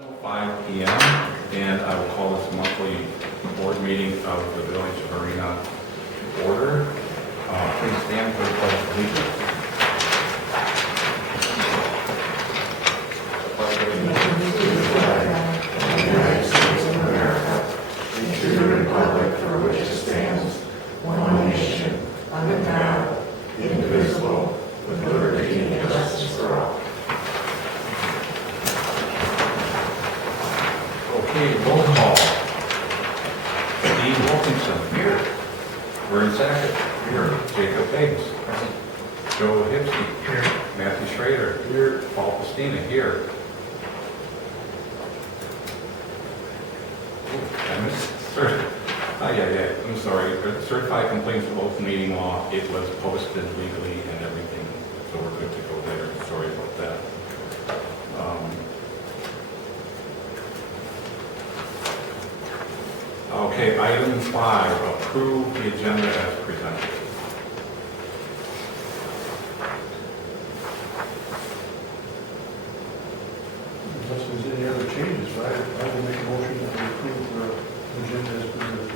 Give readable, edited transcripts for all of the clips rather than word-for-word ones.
5 p.m. and I will call this monthly board meeting of the Village of Arena to order. Please stand for the pledge of allegiance. United States of America, and to the republic for which it stands, one nation, under God, indivisible, with liberty and justice for all. Okay, roll call. Steve Wilkinson. Here. Vern Sackett. Here. Jacob Higgs. Present. Joe Hipsey. Here. Matthew Schrader. Here. Paul Pastina. Here. I missed I'm sorry. Certified complaints for open meeting law. It was posted legally and everything, so we're good to go there. Sorry about that. Okay, item 5, approve the agenda as presented. Unless there's any other changes, I will make a motion that we approve the agenda as presented.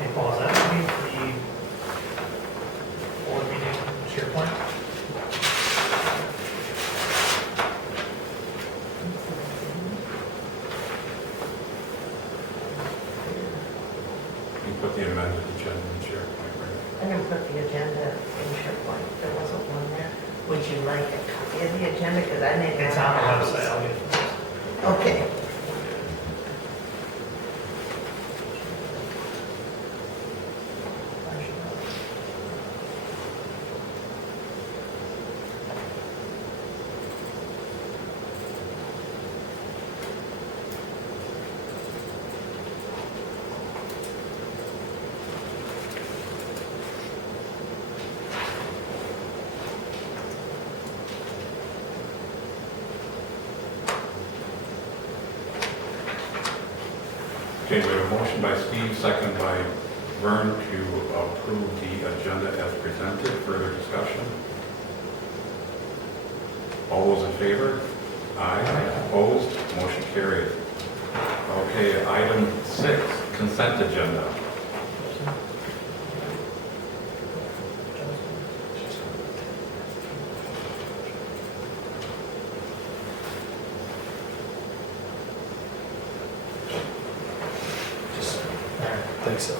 Hey, Paul, is that going to be the board meeting SharePoint? You put the amended agenda in SharePoint, right? I'm going to put the agenda in SharePoint. There wasn't one there. Would you like a copy of the agenda? Because I made It's on the website, I'll get it. Okay. Okay, we have a motion by Steve, second by Vern to approve the agenda as presented. Further discussion? All those in favor? Aye. Opposed? Motion carried. Okay, item 6, consent agenda. I think so.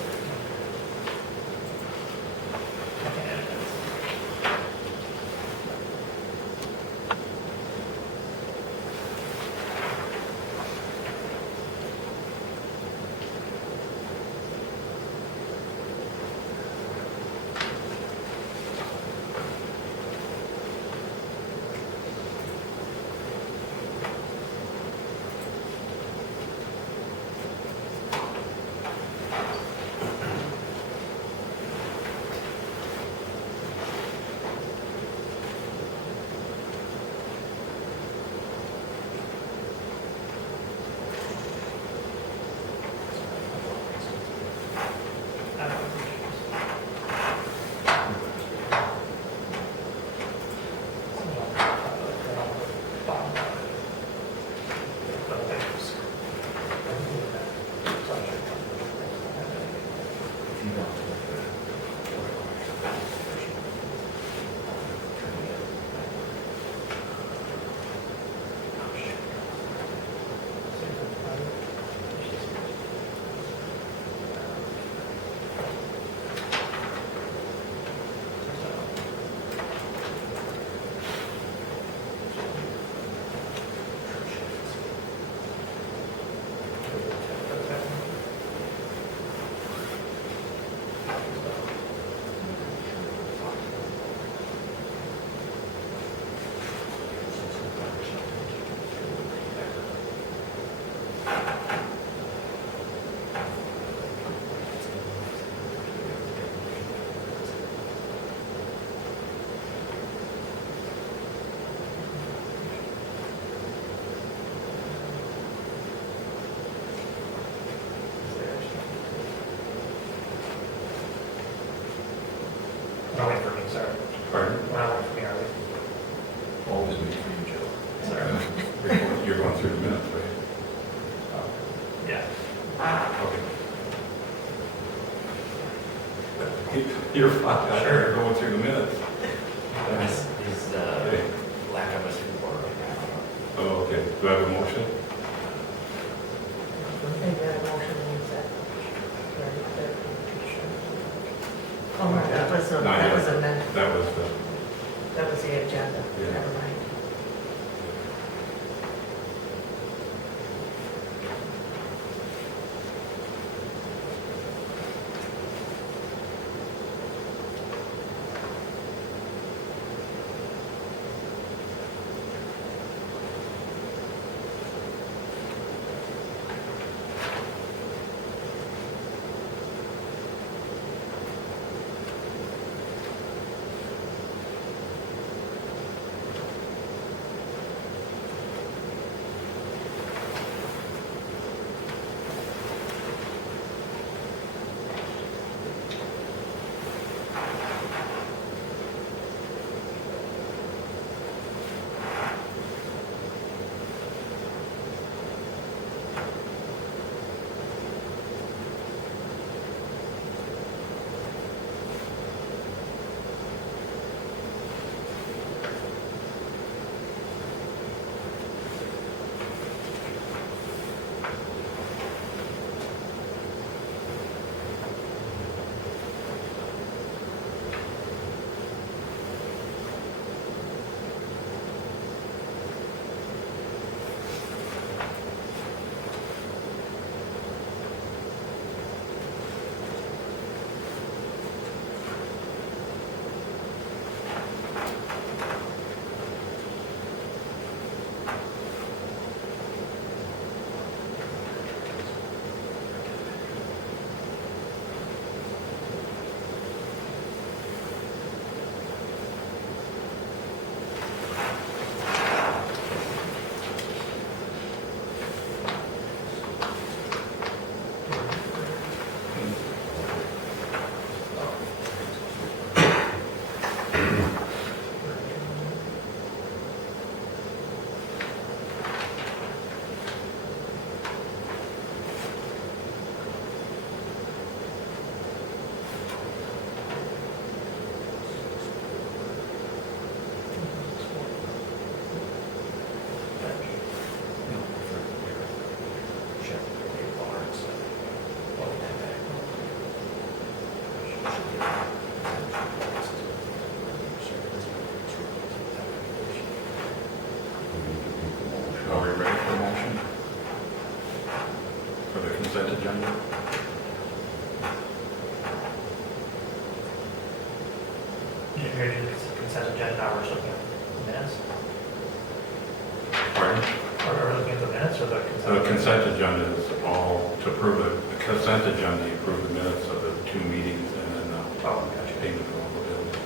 not waiting for me, sorry. Pardon? We're not waiting for me, are we? Always wait for you, Joe. Sorry. You're going through the minutes, right? Yeah. Okay. You're fine. Sure. You're going through the minutes. His lack of a support right now. Oh, okay. Do I have a motion? They got a motion in second. Oh, no, that was, Not that yet. was amended. That was the, That was the agenda. Yeah. Never mind. are we ready for a motion? For the consent agenda? You're here to do the consent agenda, now we're just looking at the minutes? Pardon? Are we looking at the minutes or the consent? The consent agenda is all to approve the consent agenda, you approve the minutes of the two meetings and then Oh, gotcha. payment of all the bills.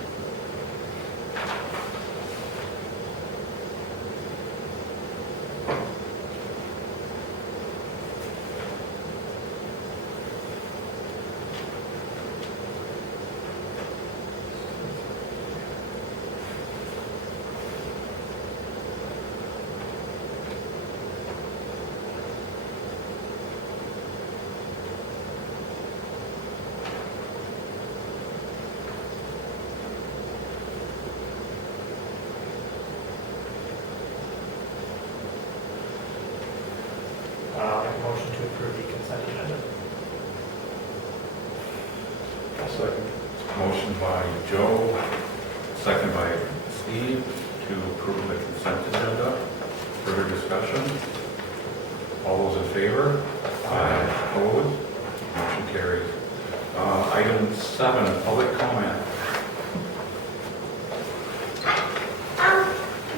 I'll make a motion to approve the consent agenda. Second. Motion by Joe, second by Steve to approve the consent agenda. Further discussion? All those in favor? Aye. Opposed? Motion carries. Item 7, public comment.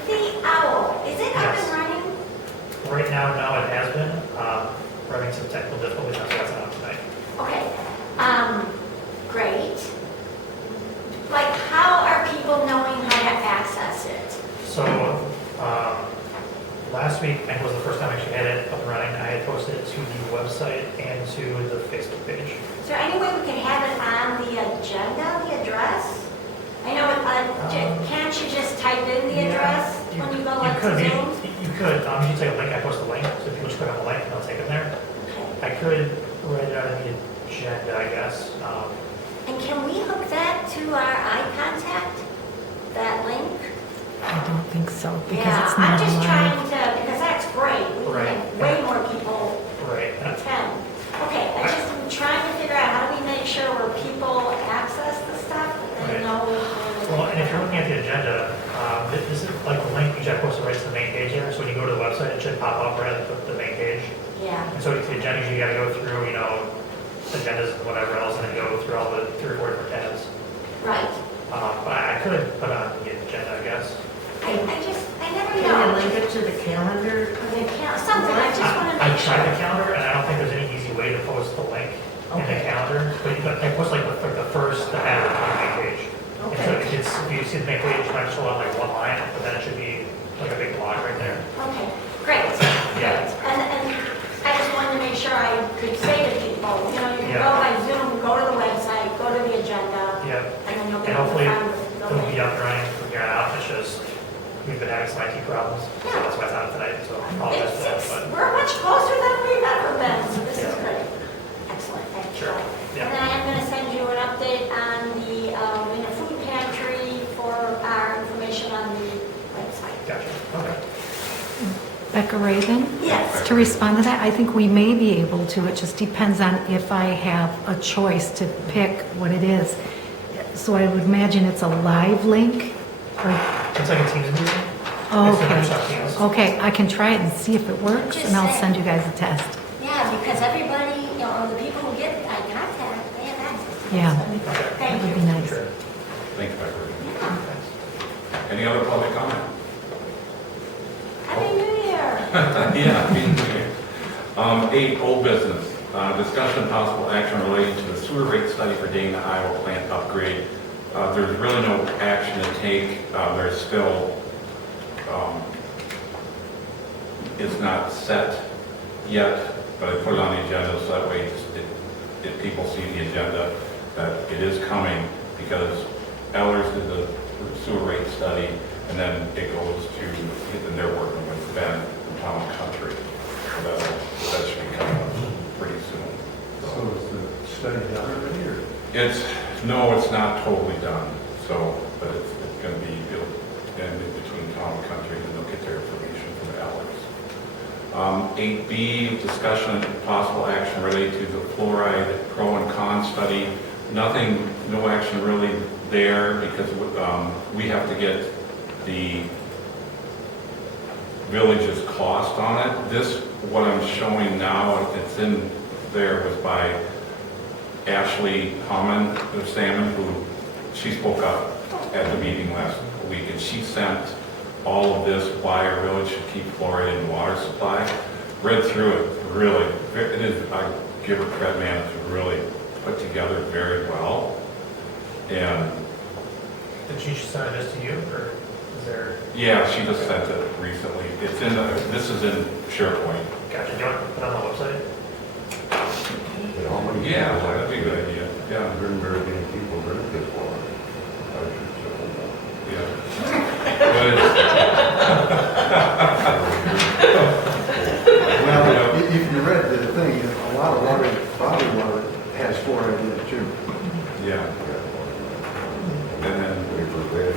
The owl, is it up Yes. and running? Right now, no, it has been. We're having some technical difficulties, that's why it's not on tonight. Okay, great. Like, how are people knowing how to access it? So, last week, I think was the first time I actually had it up and running. I had posted it to the website and to the Facebook page. Is there any way we can have it on the agenda, the address? type in the address when you go You like to could, Zoom? you could, you take a link, I post a link, so people just click on the link and they'll take them there. Okay. I could write it out in the agenda, I guess. And can we hook that to our iContact, that link? I don't think so, because Yeah, it's I'm not just live. trying to, because that's great. We Right. have way more people Right. attend. Okay, I just am trying to figure out how do we make sure where people access the stuff, that they Right. know. Well, and if you're looking at the agenda, this is like the link, usually I post it right to the main page there, so when you go to the website, it should pop up right at the main page. Yeah, And so the agenda, you gotta go through, agendas and whatever else, and then go through all the 3 or 4 different tabs. right. But I could put on the agenda, I guess. I never Can you know. link it to the calendar? Something, I just want to I make tried the sure. calendar, and I don't think there's any easy way to post the link in the Okay. calendar, but I post like the first, the header on the main page. And so Okay. if you see the main page, it might show on like one line, but then it should be like a big block right there. Okay, great. Yeah. And I just wanted to make sure I could say to people, you can Yeah. go by Zoom, go to the website, go to the agenda, Yeah, and then you'll be and able to hopefully find the it'll be link. up and running from here on out. It's just, we've been having some IT problems, so that's why it's not tonight, so I apologize for that, but We're much closer than we've ever been, so this is great. Excellent, thank you. Sure, yeah. And then I am going to send you an update on the food pantry for our information on the website. Gotcha, okay. Becca Raven? Yes. To respond to that, I think we may be able to. It just depends on if I have a choice to pick what it is. So I would imagine it's a live link? Or- It's like a Teams meeting. It's a Okay. Microsoft Teams. Okay, I can try it and see if it works, Just and I'll say- send you guys a test. Yeah, because everybody, the people who get eye contact, they have access to it. Yeah. So, Okay. That Thank would you. be nice. Sure. Thanks, Becker. Thanks. Any other public comment? Happy New Year. Yeah, me too. 8, old business. Discussion and possible action relating to the sewer rate study for Dana, Iowa plant upgrade. There's really no action to take. There's still, it's not set yet, but I put it on the agenda so that way if people see the agenda, that it is coming because Ellers did the sewer rate study and then it goes to, and they're working with Ben from Town and Country. So that should be coming up pretty soon. So is the study done already, or? No, it's not totally done, so, but it's going to be built in between Town and Country, and they'll get their information from Alex. 8B, discussion and possible action related to the fluoride pro and con study. Nothing, no action really there because we have to get the village's cost on it. This, what I'm showing now, it's in there was by Ashley Hammond of Salmon, who she spoke up at the meeting last week, and she sent all of this, why our village should keep fluoride in water supply. Read through it, really, it is, I give her credit, man, it's really put together very well. And Did she send this to you, or is there? yeah, she just sent it recently. It's in this is in SharePoint. Gotcha, do you want to put it on the website? How many Yeah, people that'd be a good idea. Yeah, Very many people drink this water. I should say yeah. Well, if you read the thing, a lot of water, bottled water has fluoride in it too. Yeah. And then that. They forbid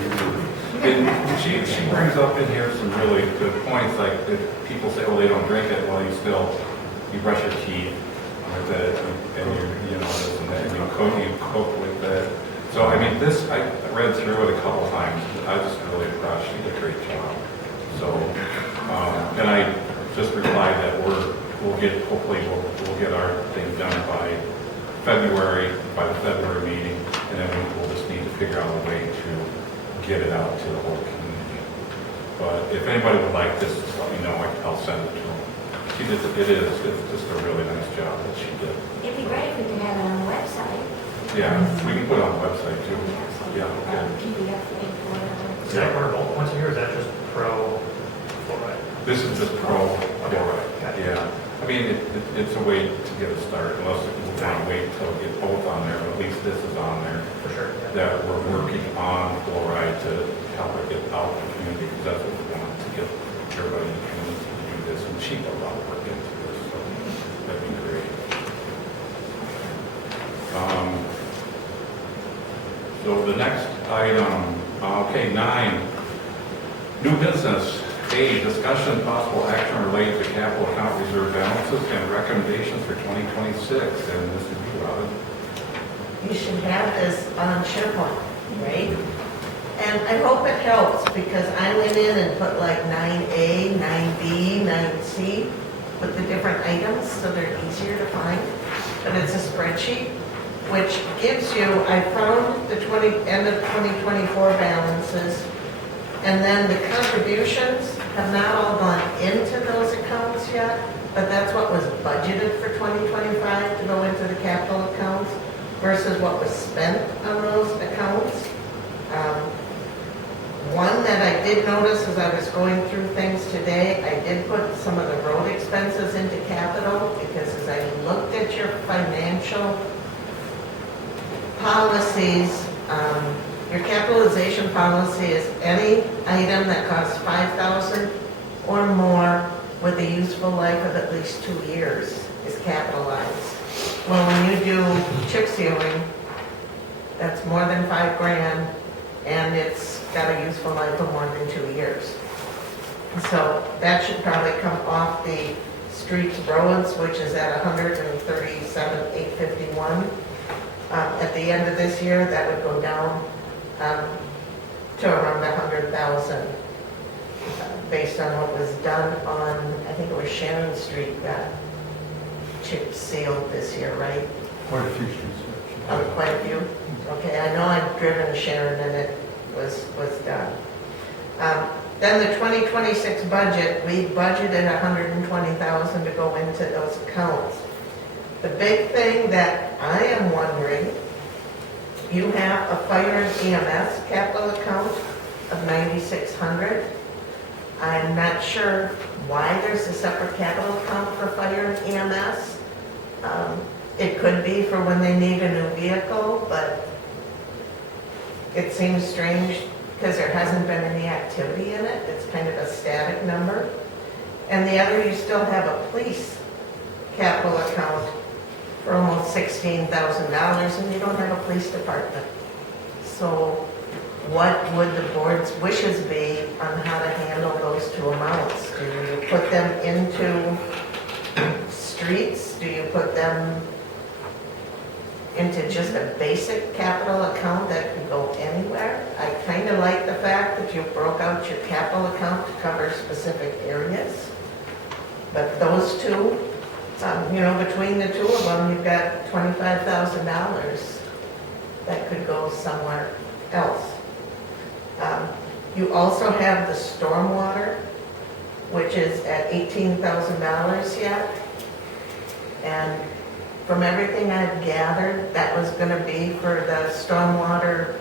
and she brings up in here some really good points, like if people say, well, they don't drink it, well, you brush your teeth with it, and this and that, and you cook with it. So, I mean, this, I read through it a couple times, I was just really impressed, she did a great job. So, and I just replied that hopefully we'll get our thing done by the February meeting, and then we'll just need to figure out a way to get it out to the whole community. But if anybody would like this, just let me know, I'll send it to them. It's just a really nice job that she did. It'd be great if we could have it on the website. Yeah, we can put it on the website too. Yeah, okay. PDF link or whatever. Is that order once a year, or is that just pro fluoride? This is just pro, Okay. right? Yeah. I mean, it's a way to get it started, unless we want to wait till we get both on there, but at least this is on there. For sure. Yeah. That we're working on fluoride to help it get out in the community, because that's what we want, to get everybody in the community to do this, and sheep a lot of work into this, so that'd be great. So the next item, okay, 9, new business. A, discussion and possible action related to capital account reserve balances and recommendations for 2026. And this is you, Robin. You should have this on SharePoint, right? And I hope it helps, because I went in and put like 9A, 9B, 9C, with the different items, so they're easier to find. But it's a spreadsheet, which gives you, I found the end of 2024 balances, and then the contributions have not all gone into those accounts yet, but that's what was budgeted for 2025 to go into the capital accounts versus what was spent on those accounts. One that I did notice as I was going through things today, I did put some of the road expenses into capital, because as I looked at your financial policies, your capitalization policy is any item that costs $5,000 or more with a useful life of at least 2 years is capitalized. Well, when you do chip sealing, that's more than $5,000, and it's got a useful life of more than 2 years. So that should probably come off the streets roads, which is at $137,851. At the end of this year, that would go down to around 100,000, based on what was done on, I think it was Sharon Street got chip sealed this year, right? Quite a few streets. Quite a few? Okay, I know I've driven Sharon and it was done. Then the 2026 budget, we budgeted 120,000 to go into those accounts. The big thing that I am wondering, you have a fire and EMS capital account of 9,600. I'm not sure why there's a separate capital account for fire and EMS. It could be for when they need a new vehicle, but it seems strange because there hasn't been any activity in it. It's kind of a static number. And the other, you still have a police capital account for almost $16,000, and you don't have a police department. So what would the board's wishes be on how to handle those two amounts? Do you put them into streets? Do you put them into just a basic capital account that can go anywhere? I kind of like the fact that you broke out your capital account to cover specific areas. But those two, between the two of them, you've got $25,000 that could go somewhere else. You also have the stormwater, which is at $18,000 yet. And from everything I've gathered, that was going to be for the stormwater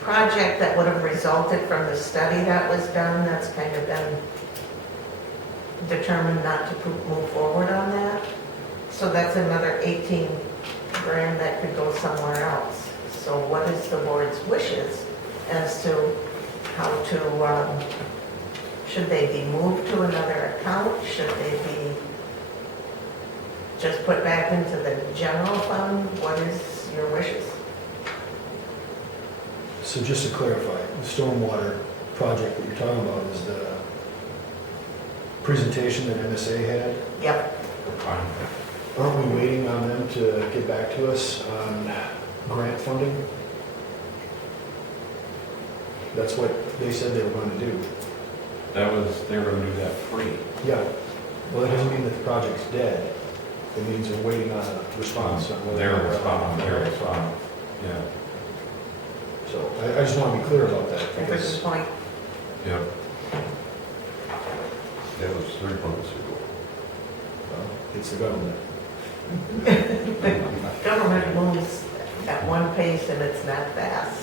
project that would have resulted from the study that was done. That's kind of been determined not to move forward on that. So that's another 18 grand that could go somewhere else. So what is the board's wishes as to how to, should they be moved to another account? Should they be just put back into the general fund? What is your wishes? So just to clarify, the stormwater project that you're talking about is the presentation that MSA had. Yep. Fine. Aren't we waiting on them to get back to us on grant funding? That's what they said they were going to do. They were going to do that free. Yeah. Well, that doesn't mean that the project's dead. It means they're waiting on a response. On whether Their or not- response, yeah. So I just want to be clear about that. That's a Because good point. Yep. That was 3 months ago. well, it's the government. Government moves at one pace and it's not fast.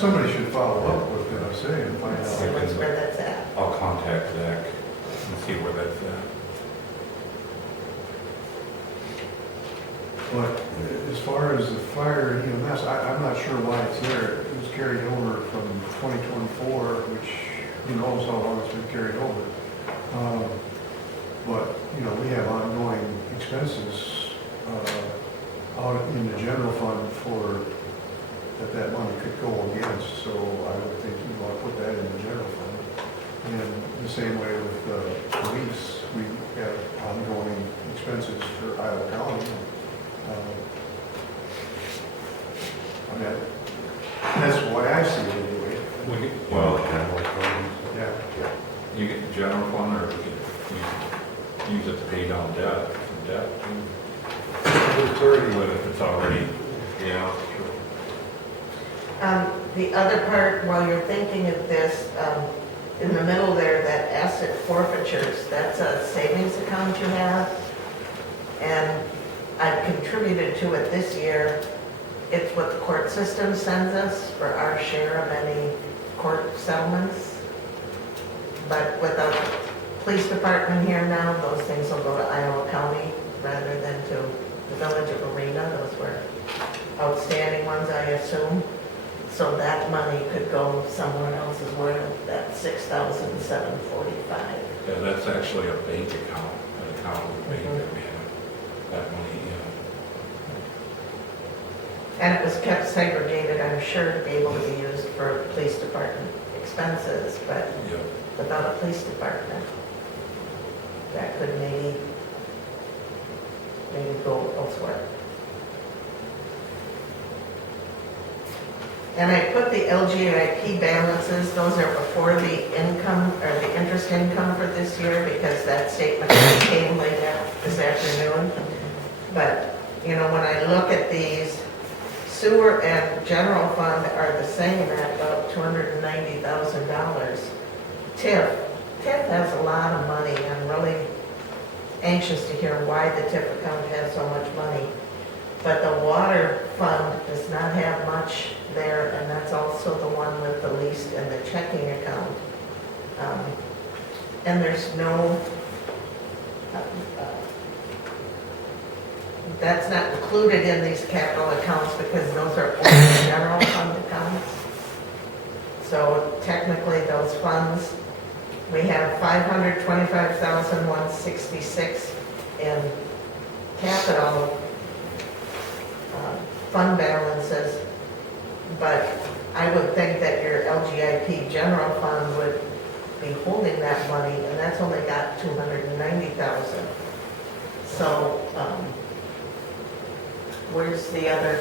Somebody should follow up with MSA and find Let's see where that's at. I'll contact Zach and see where that's at. But as far as the fire and EMS, I'm not sure why it's there. It was carried over from 2024, which who knows how long it's been carried over. But, you know, we have ongoing expenses out in the general fund for, that money could go against. So I would think you want to put that in the general fund. And the same way with the police, we have ongoing expenses for Iowa County. I mean, that's the way I see it anyway. Well, Yeah. you get the general fund, or you use it to pay down debt, It's already but if it's already, yeah, true. The other part, while you're thinking of this, in the middle there, that asset forfeitures, that's a savings account you have. And I've contributed to it this year. It's what the court system sends us for our share of any court settlements. But without the police department here now, those things will go to Iowa County rather than to the village of Arena. Those were outstanding ones, I assume. So that money could go somewhere else as well, that $6,745. Yeah, that's actually a bank account, an account with a bank that we have that money in. And it was kept segregated, I'm sure, to be able to be used for police department expenses, but Yeah. without a police department, that could maybe go elsewhere. And I put the LGIP balances, those are before the income, or the interest income for this year, because that statement came late this afternoon. But, you know, when I look at these, sewer and general fund are the same at about $290,000. TIF has a lot of money. I'm really anxious to hear why the TIF account has so much money. But the water fund does not have much there, and that's also the one with the least in the checking account. And there's no, that's not included in these capital accounts because those are only general fund accounts. So technically those funds, we have $525,166 in capital fund balances, but I would think that your LGIP general fund would be holding that money, and that's only got $290,000. So, where's the other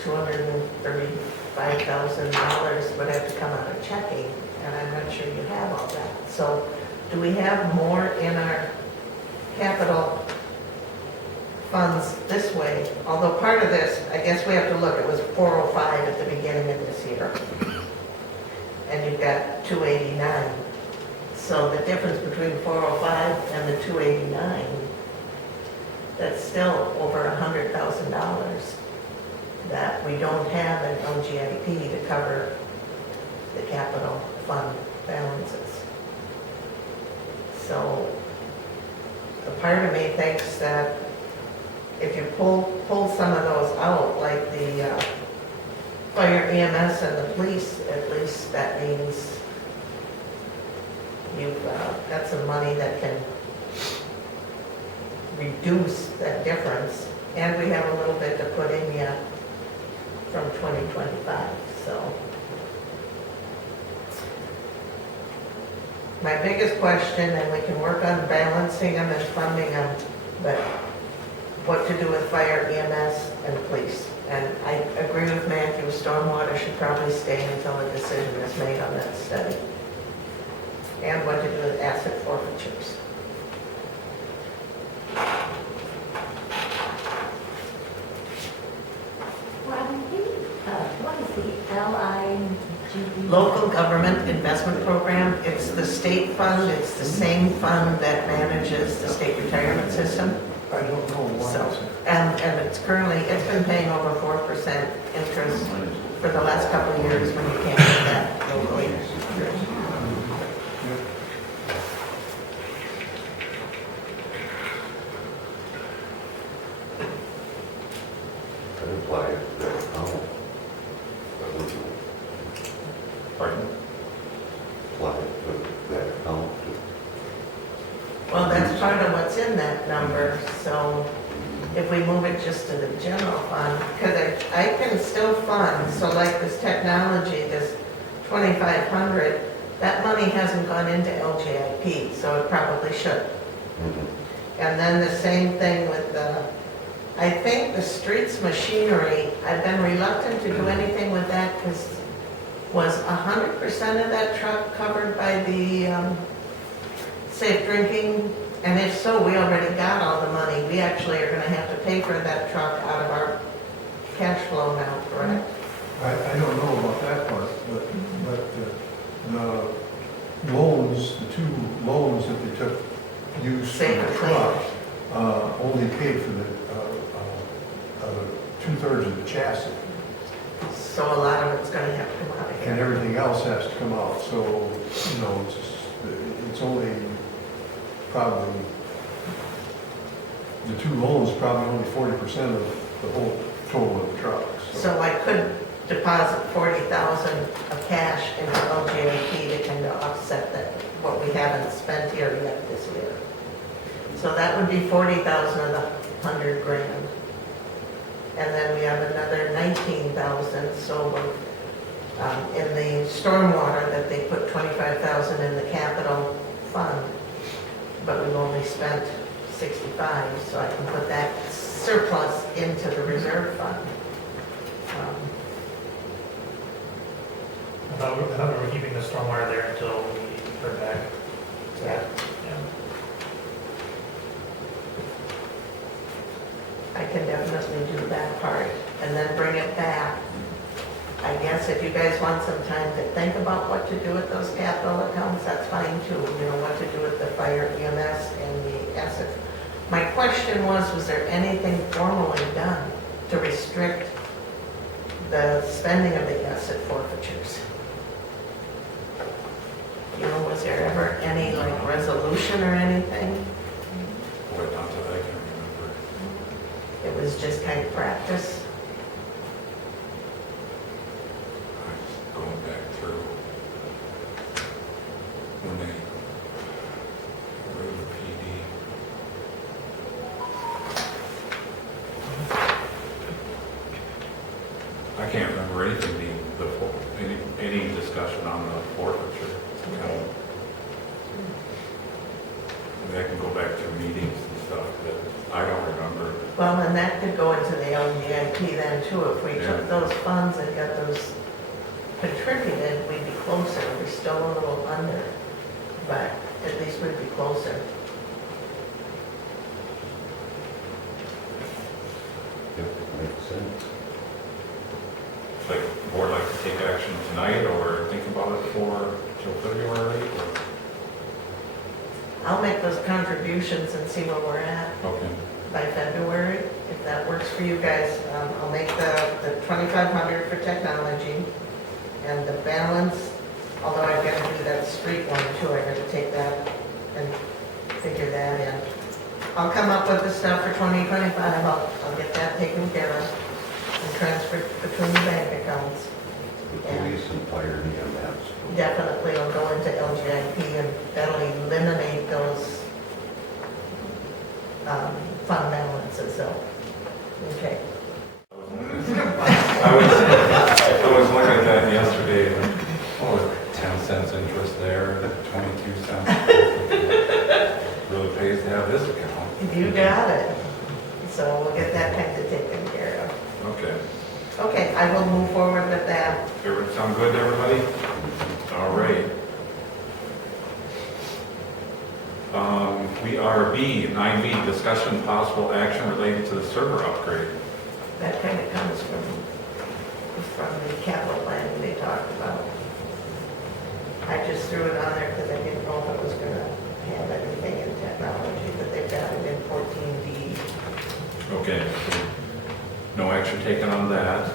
$235,000 would have to come out of checking, and I'm not sure you have all that. So, do we have more in our capital funds this way? Although part of this, I guess we have to look, it was 405 at the beginning of this year. And you've got 289. So the difference between 405 and the 289, that's still over $100,000 that we don't have in LGIP to cover the capital fund balances. So the part of me thinks that if you pull some of those out, like the fire, EMS, and the police, at least that means you've got some money that can reduce that difference. And we have a little bit to put in yet from 2025, so. My biggest question, and we can work on balancing them and funding them, but what to do with fire, EMS, and police. And I agree with Matthew, stormwater should probably stay until a decision is made on that study. And what to do with asset forfeitures. What is the LIGB? Local Government Investment Program, it's the state fund, it's the same fund that manages the state retirement system. I don't know why So, it's and it's currently, it's been paying over 4% interest for the last couple of years when you can't get that locally. That applies to that account. That would in that number, so if we move it just to the general fund, because I can still fund, so like this technology, this 2,500, that money hasn't gone into LGIP, so it probably should. And then the same thing with the, I think the streets machinery, I've been reluctant to do anything with that because was 100% of that truck covered by the safe drinking? And if so, we already got all the money. We actually are gonna have to pay for that truck out of our cash flow now, correct? I don't know about that part, but the loans, the two loans that they took, used for Save the and truck, only paid for the 2/3 of the chassis, So a lot of it's gonna have to come out of and here. everything else has to come out, so, you know, it's only probably, the two loans probably only 40% of the whole total of the truck, So I could deposit 40,000 of cash into LGIP to kind of offset that, what we haven't spent here yet this year. So that would be 40,000 of the 100 grand. And then we have another 19,000, so in the stormwater that they put 25,000 in the capital fund, but we've only spent 65, so I can put that surplus into the reserve fund. I thought we were keeping the stormwater there until we heard back. Yeah. Yeah. I can definitely do that part and then bring it back. I guess if you guys want some time to think about what to do with those capital accounts, that's fine too. You know, what to do with the fire EMS and the asset. My question was there anything formally done to restrict the spending of the asset forfeitures? You know, was there ever any like resolution or anything? Boy, not that I can remember. It was just kind of practice. I'm just going back through when they were the PD. I can't remember anything being any discussion on the forfeiture. Okay. And I can go back through meetings and stuff, but I don't remember. Well, and that could go into the LGIP then too. If we took those funds and got those contributed, we'd be closer. We're still a little under, but at least we'd be closer. Yep, makes sense. Like, the board like to take action tonight or think about it for till February? Or? I'll make those contributions and see where we're at Okay. by February. If that works for you guys, I'll make the 2,500 for technology and the balance, although I've got to do that street one too. I got to take that and figure that in. I'll come up with the stuff for 2025. I'll get that taken care of and transferred between the bank accounts. The police and fire and EMS. Definitely will go into LGIP and that'll eliminate those fund balances, so, okay. I was looking at that yesterday, and, oh, 10 cents interest there, 22 cents. Really pays to have this account. You got it. So we'll get that kind of taken care of. Okay. Okay, I will move forward with that. Sound good to everybody? All right. We are 9B, discussion possible action related to the server upgrade. That kind of comes from the capital planning they talked about. I just threw it on there because I didn't know if it was going to have anything in technology, but they've got it in 14B. Okay. No action taken on that.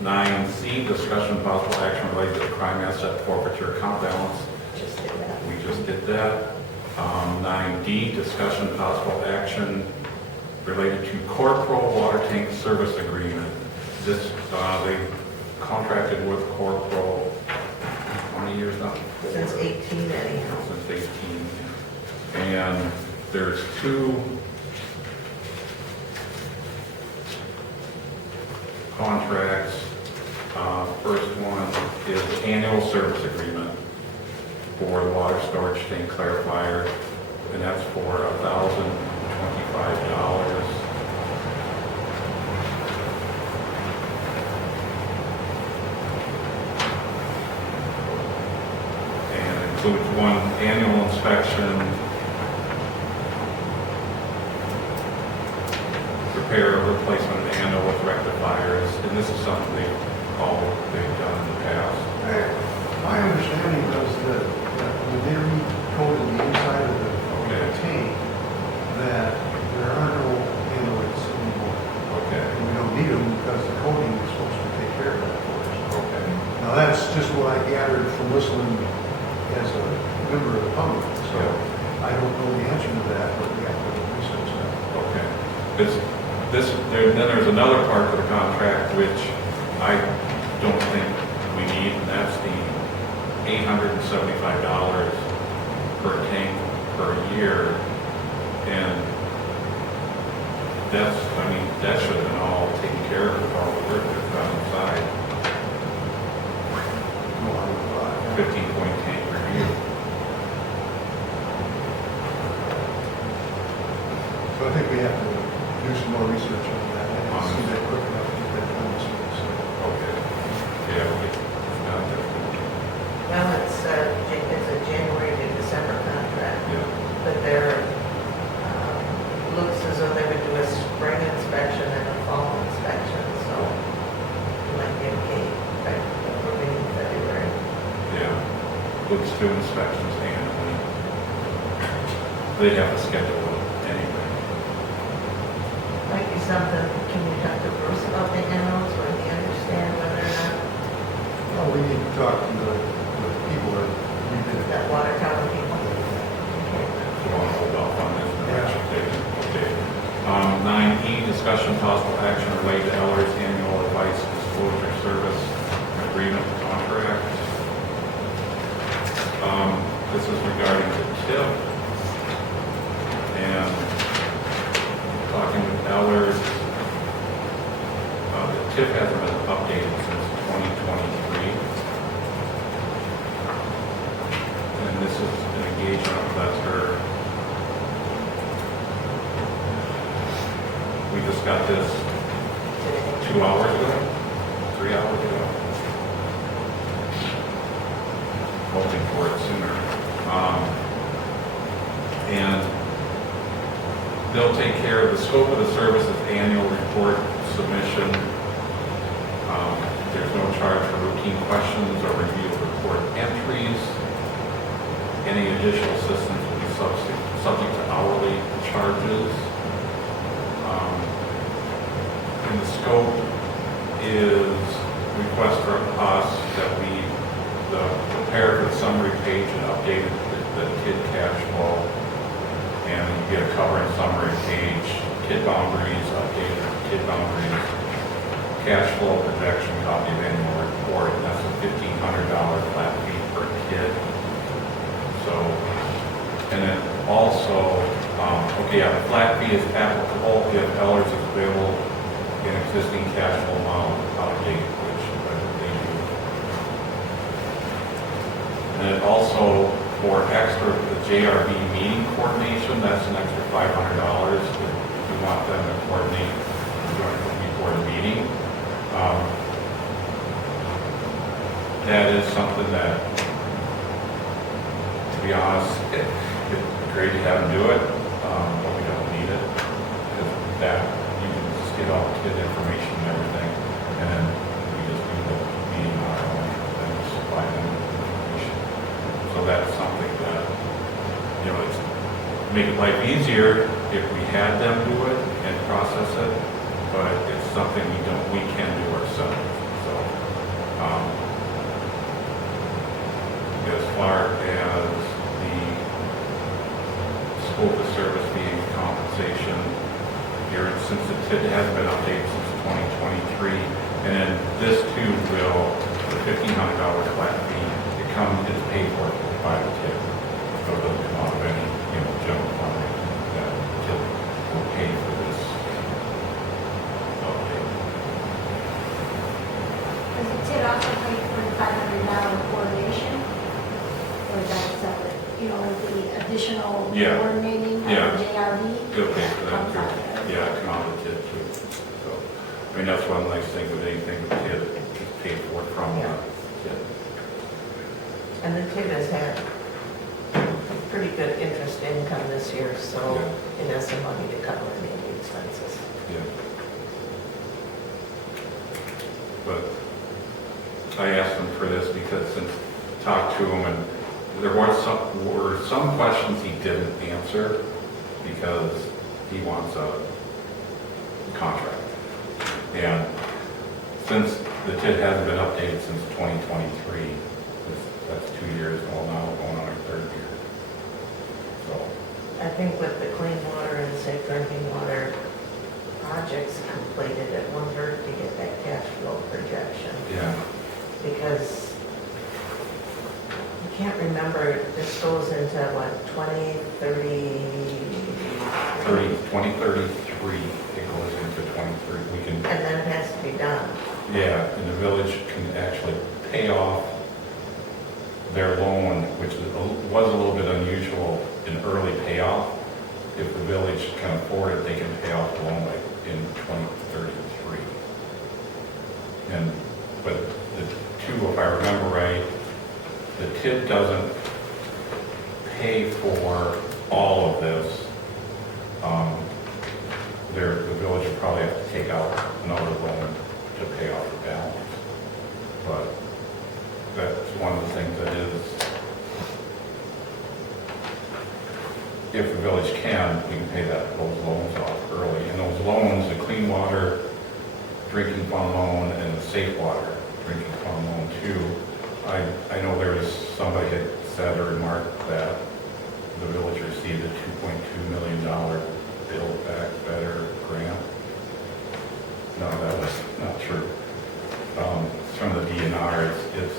9C, discussion possible action related to the crime asset forfeiture account balance. Just did that. We just did that. 9D, discussion possible action related to Corporal water tank service agreement. This, they contracted with Corporal how many years now? Since 18 anyhow. Since 18. And there's two contracts. First one is annual service agreement for the water storage tank clarifier, and that's for $1,025. And it includes one annual inspection, repair, replacement of handle with rectifiers, and this is something they've done in the past. My understanding was that when they recoated the inside of the tank, that there are no inlets anymore. Okay. And we don't need them because the coating is supposed to take care of that for us. Okay. Now, that's just what I gathered from listening as a member of the public. So I don't know the answer to that, but we have to research that. Okay. Then there's another part of the contract which I don't think we need, and that's the $875 per tank per year. And that should have been all taken care of with all the work that's done inside. No, I would thought. 15-point tank review. So I think we have to do some more research on that. I didn't see that quick enough to get that done this week, so. Okay. Yeah, we got that. Well, it's a January to December contract, Yeah. but there looks as though they would do a spring inspection and a fall inspection, so it might be okay, right, we're in February. Yeah. Looks to inspections annually. They have to schedule it anyway. Might be something, can you talk to Bruce about the animals, or he understand whether or not Well, we need to talk to the people that we did that water tower people? You want to hold off on this direction, David? Okay. 9E, discussion possible action related to Eller's annual advice disclosure service agreement contract. This is regarding the TIP. And talking with Ellers, the TIP hasn't been updated since 2023. And this is an engagement letter. We just got this 2 hours ago, 3 hours ago. Hoping for it sooner. And they'll take care of the scope of the services annual report submission. There's no charge for routine questions or review of report entries. Any additional assistance will be subject to hourly charges. And the scope is request from us that we prepare the summary page and update the KID cash flow. And you get a cover and summary page, KID boundaries, updated KID boundaries, cash flow projection, copy of annual report, and that's a $1,500 flat fee per KID. So, and then also, the flat fee is applicable if Ellers is available in existing cash flow model update, which they do. And then also for extra, the JRB meeting coordination, that's an extra $500 if you want them to coordinate before the meeting. That is something that, to be honest, it's great to have them do it, but we don't need it. Because that, you can just get all the kid information and everything, and then we just do the meeting on our own, and just supply them with information. So that's something that, it's make life easier if we had them do it and process it, but it's something we can do ourselves. So, as far as the scope of service being compensation, here, since it has been updated since 2023, and then this too will, the $1,500 flat fee, it's paid for by the TIP. So it doesn't come out of any, general funding. Yeah. coordinating Yeah. at JRB. It'll pay for that Comes out too. there. Yeah, come out of the TID too. So, I mean, that's one nice thing with anything with TID, it's paid for from Yeah. TID. And the TID has had pretty good interest income this year, so Yeah. it has some money to cover any of the expenses. Yeah. But I asked him for this because since talked to him and there were some questions he didn't answer because he wants a contract. And since the TID hasn't been updated since 2023, that's 2 years old now, going on our 3rd year. So, I think with the clean water and safe drinking water projects completed, it won't hurt to get that cash flow projection. yeah, Because I can't remember, this goes into what, 2033? 2033, it goes into 23. We can, And then it has to be done. yeah, and the village can actually pay off their loan, which was a little bit unusual, an early payoff. If the village can afford it, they can pay off the loan like in 2033. But the two, if I remember right, the TID doesn't pay for all of this. The village would probably have to take out another loan to pay off the balance. But that's one of the things that is, if the village can, we can pay those loans off early. And those loans, the clean water drinking fund loan and the safe water drinking fund loan too, I know there was somebody had said or remarked that the village received a $2.2 million Build Back Better grant. No, that was not true. It's from the DNR. It's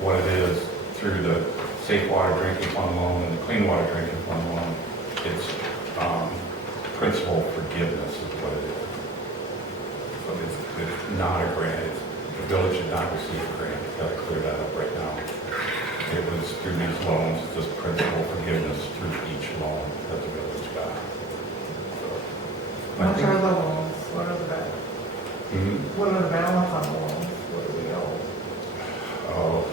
what it is through the safe water drinking fund loan and the clean water drinking fund loan. It's principal forgiveness is what it is. So it's not a grant. The village did not receive a grant. Got to clear that up right now. It was through these loans, just principal forgiveness through each loan that the village got. So, I What think- are the loans? What are the balance? Mhm. What are the balance on loans? What do we owe? Oh,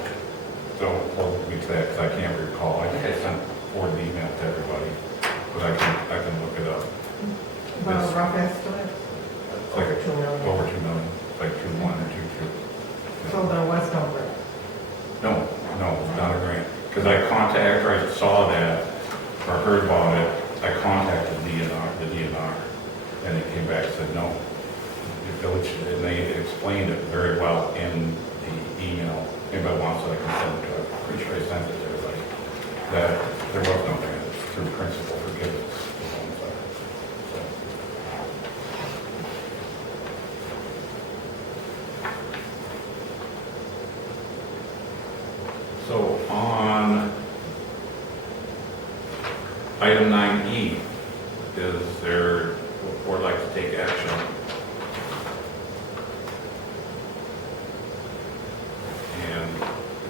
don't hold me to that because I can't recall. I think I sent forward the email to everybody, but I can look it up. About a rough estimate? It's like Over 2 million. over 2 million, like 2.1 or 2.2. So there was no grant. No, it's not a grant. Because after I saw that or heard about it, I contacted the DNR, and they came back and said, no, the village, and they explained it very well in the email. Anybody wants it, I can send it to, I'm pretty sure I sent it to everybody, that there was no grant, it's through principal forgiveness. So, So on item 9E, is there, would the board like to take action? And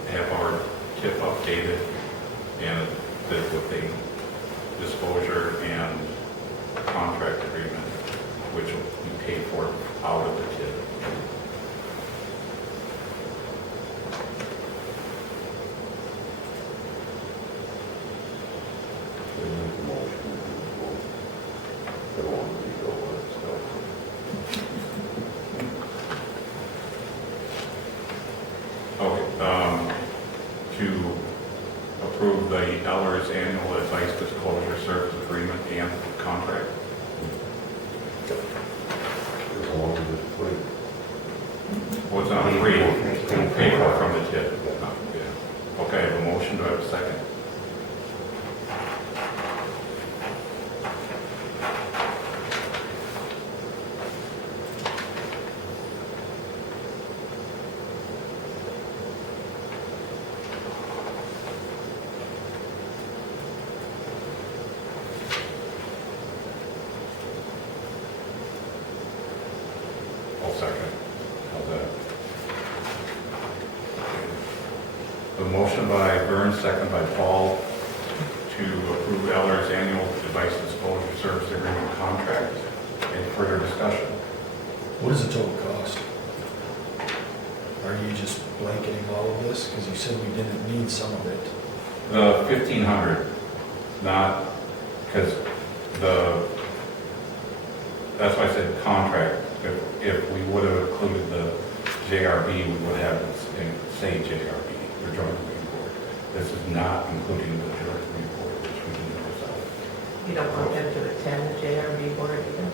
have our tip updated and with the disclosure and contract agreement, which will be paid for out of the tip. They make a motion, they don't want to be over it, so. Okay, to approve the Ellers annual advice disclosure service agreement and contract. As long as it's free. Well, it's not free, it's paid for from the tip. Yeah. Okay, I have a motion, do I have a second? I'll second. How's that? The motion by Burns, second by Paul, to approve Eller's annual device disclosure service agreement contract. Any further discussion? What is the total cost? Are you just blanketing all of this? Because you said we didn't need some of it. The 1,500, not, because that's why I said contract. If we would have included the JRB, we would have say JRB, the joint review board. This is not including the joint review board, which we didn't ourselves. You don't want them to attend the JRB board either?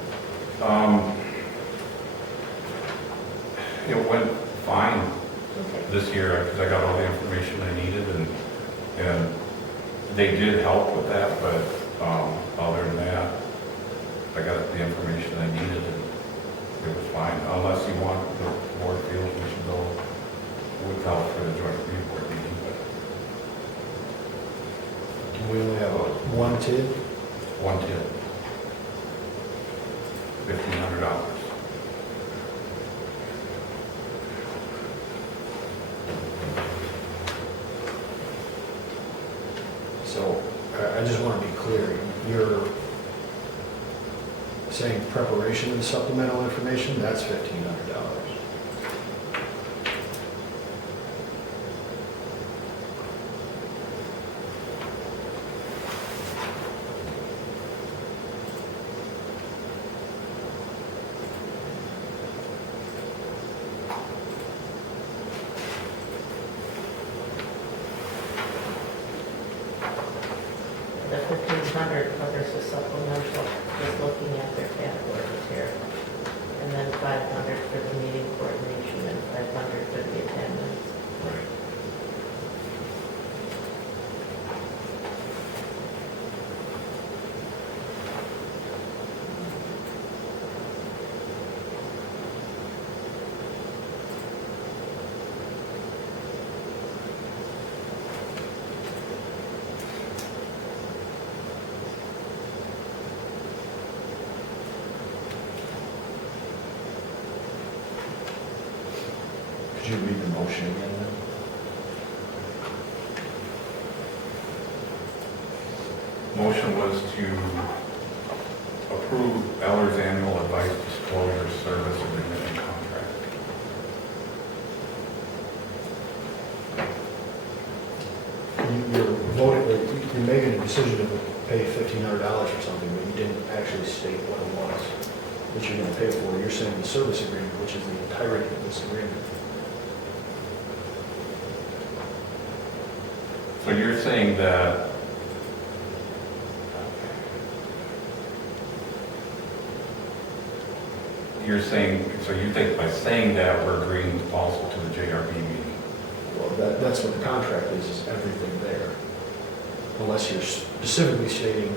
It went fine Okay. this year because I got all the information I needed, and they did help with that, but other than that, I got the information I needed and it was fine. Unless you want the board feels we should go without for the joint review board meeting, but We only have one TID. one tip. $1,500. So I just want to be clear. You're saying preparation of the supplemental information, that's $1,500. The 1,500 covers the supplemental, just looking at their categories here. And then 500 for the meeting coordination and 500 for the attendance. Right. Could you read the motion again then? Motion was to approve Eller's annual advice disclosure service agreement and contract. You're voting, you're making a decision to pay $1,500 or something, but you didn't actually state what it was that you're going to pay for. You're saying the service agreement, which is the entirety of this agreement. So you're saying that so you think by saying that we're agreeing also to the JRB meeting? Well, that's what the contract is everything there. Unless you're specifically stating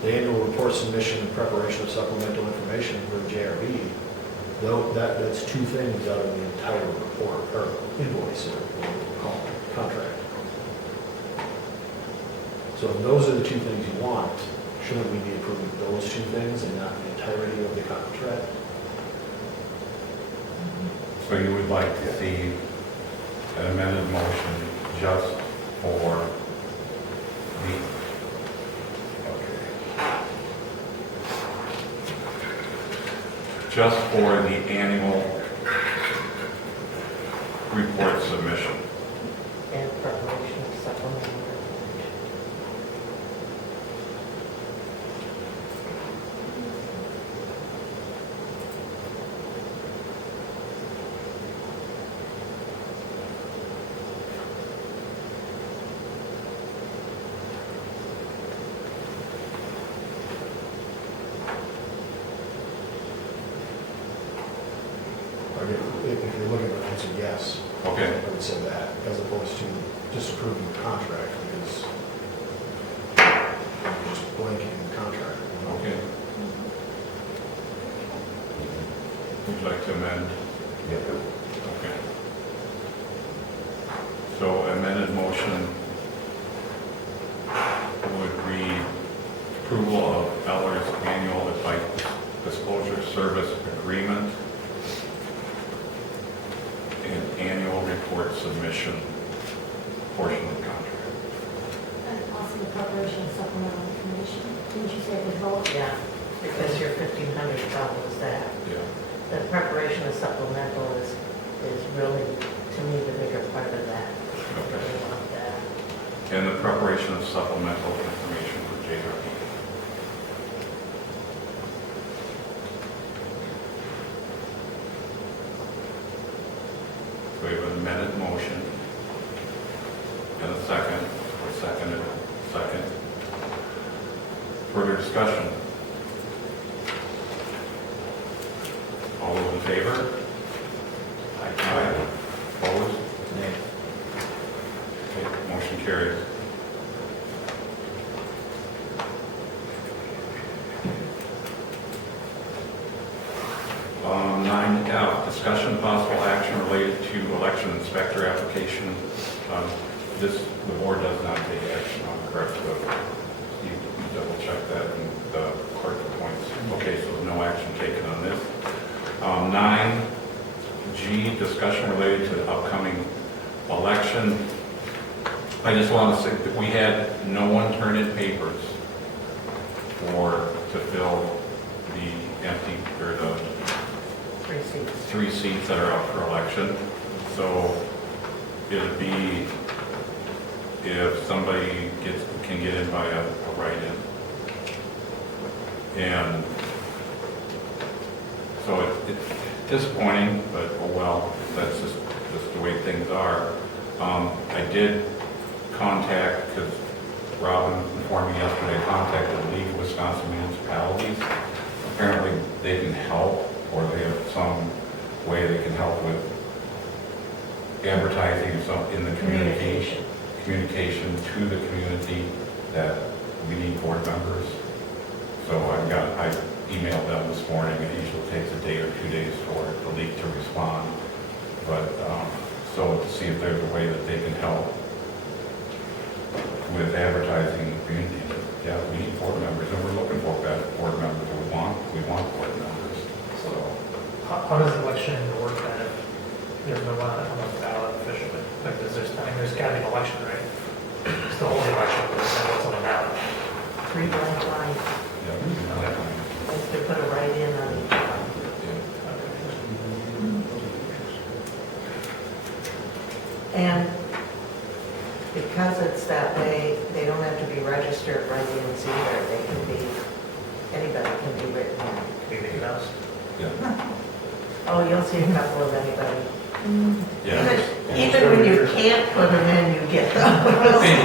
the annual report submission and preparation of supplemental information for the JRB, though that's two things out of the entire report, or invoice, or what we call it, contract. So if those are the two things you want, shouldn't we be approving those two things and not the entirety of the contract? So you would like to see an amended motion just for the, okay. Just for the annual report submission. And preparation of supplemental information. Or if you're looking at answer yes, Okay. I would say that, as opposed to just approving the contract, because you're just blanking the contract. Okay. Would you like to amend? Okay. So amended motion would read approval of Eller's annual advice disclosure service agreement and annual report submission portion of the contract. And also the preparation of supplemental information. Didn't you say it was both? Yeah, because your 1,500 follows that. Yeah. The preparation of supplemental is really, to me, the bigger part of that. I really want that. And the preparation of supplemental information for JRP. We have an amended motion and a second, or seconded, second. Further discussion? All those in favor? Aye. Opposed? Nay. Okay, motion carries. Nine F, discussion possible action related to election inspector application. The board does not take action on, correct? You double check that and the clerk appoints. Okay, so no action taken on this. 9G, discussion related to the upcoming election. I just want to say that we had no one turn in papers to fill the empty, or the 3 seats. 3 seats that are up for election. So it'd be if somebody can get in by a write-in. And so it's disappointing, but oh well, that's just the way things are. I did contact, because Robin informed me yesterday, I contacted the League of Wisconsin Municipalities. Apparently they can help, or they have some way they can help with advertising in the communication to the community that we need board members. So I emailed them this morning. It usually takes a day or 2 days for the league to respond. But so to see if there's a way that they can help with advertising in the community. Yeah, we need board members, and we're looking for board members. We want board members. So How does the election work then if there's no one on the ballot officially? Like, there's got to be an election, right? It's the only election, but then what's on the ballot? 3 blank lines. yeah, we can have that. Like they put a write-in on each one. And because it's that way, they don't have to be registered write-ins either. They can be, anybody can be written in. Big Mickey Mouse? Yeah. Oh, you'll see a couple of anybody. Yeah. Even when you can't put them in, you get them.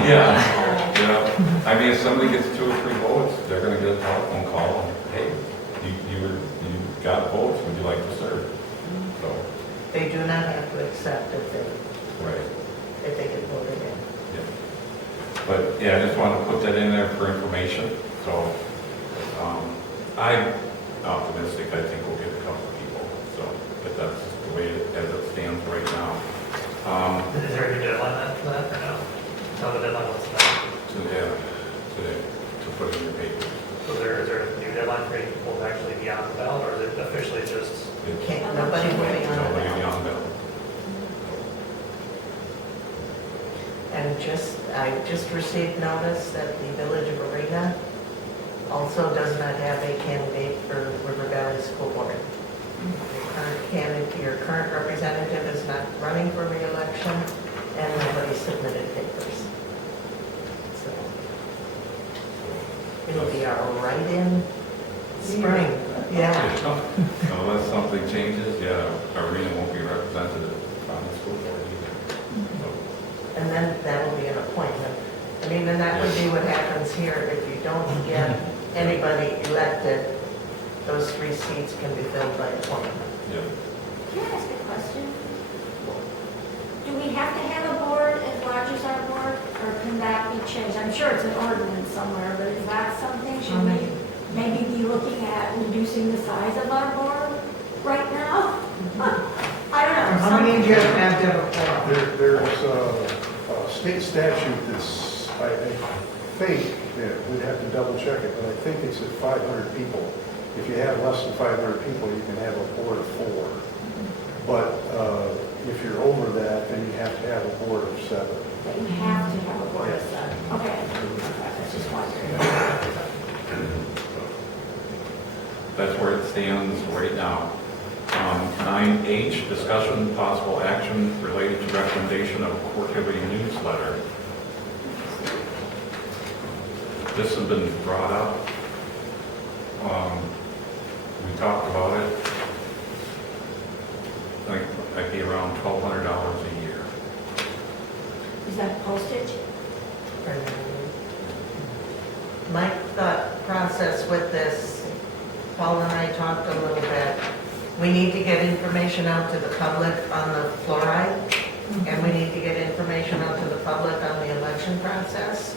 Yeah. Yeah. I mean, if somebody gets 2 or 3 votes, they're going to get a telephone call and, hey, you got votes, would you like to serve? So, They do not have to accept if right. they get voted in. Yeah. But yeah, I just want to put that in there for information. So I'm optimistic. I think we'll get a couple of people. So, but that's the way as it stands right now. Is there a new deadline for that or no? Tell the deadline what's that? Today, to put in your paper. So is there a new deadline for people to actually be on the ballot, or is it officially just? Can't, nobody will be on Nobody it. beyond that. And I just received notice that the Village of Arena also does not have a candidate for River Valley School Board. Your current representative is not running for re-election, and nobody submitted papers. So it'll be our write-in spring, yeah. Unless something changes, yeah, Arena won't be represented on the school board either. So, And then that'll be an appointment. I mean, and that would be what happens here. If you don't get anybody elected, those 3 seats can be filled by appointment. yeah. Can I ask a question? Do we have to have a board as large as our board, or can that be changed? I'm sure it's an ordinance somewhere, but is that something, should we maybe be looking at reducing the size of our board right now? I don't know. How many do you something- have to have a quorum? There's a state statute that's, I think, that we'd have to double check it, but I think it's at 500 people. If you have less than 500 people, you can have a board of 4. But if you're over that, then you have to have a board of 7. But you have to have a board of 7. Okay. I was just wondering. That's where it stands right now. 9H, discussion, possible action related to recommendation of quarterly newsletter. This has been brought up. We talked about it. I think I'd be around $1,200 a year. Is that postage? My thought process with this, Paul and I talked a little bit. We need to get information out to the public on the fluoride, and we need to get information out to the public on the election process.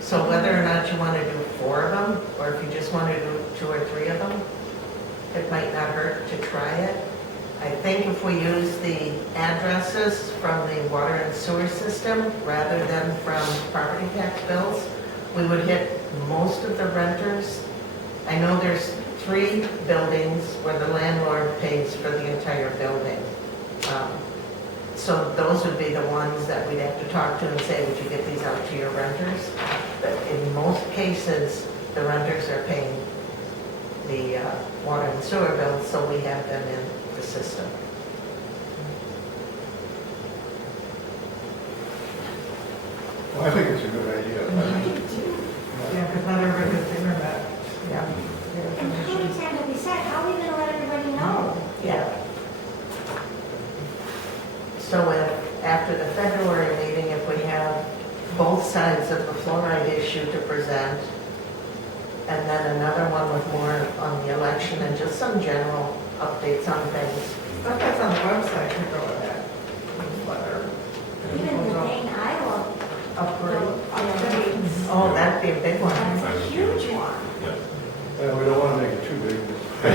So whether or not you want to do 4 of them, or if you just want to do 2 or 3 of them, it might not hurt to try it. I think if we use the addresses from the water and sewer system rather than from property tax bills, we would hit most of the renters. I know there's 3 buildings where the landlord pays for the entire building. So those would be the ones that we'd have to talk to and say, would you get these out to your renters? But in most cases, the renters are paying the water and sewer bills, so we have them in the system. Well, I think it's a good idea. Yeah, because not everybody has internet. Yeah. And how many times have we said, how are we going to let everybody know? Yeah. So if, after the February meeting, if we have both sides of the fluoride issue to present, and then another one with more on the election and just some general updates on things. Stuff that's on the website can go with that newsletter. Even the Dane, Iowa upgrades. Oh, that'd be a big one. That's a huge one. Yeah. Well, we don't want to make it too big. You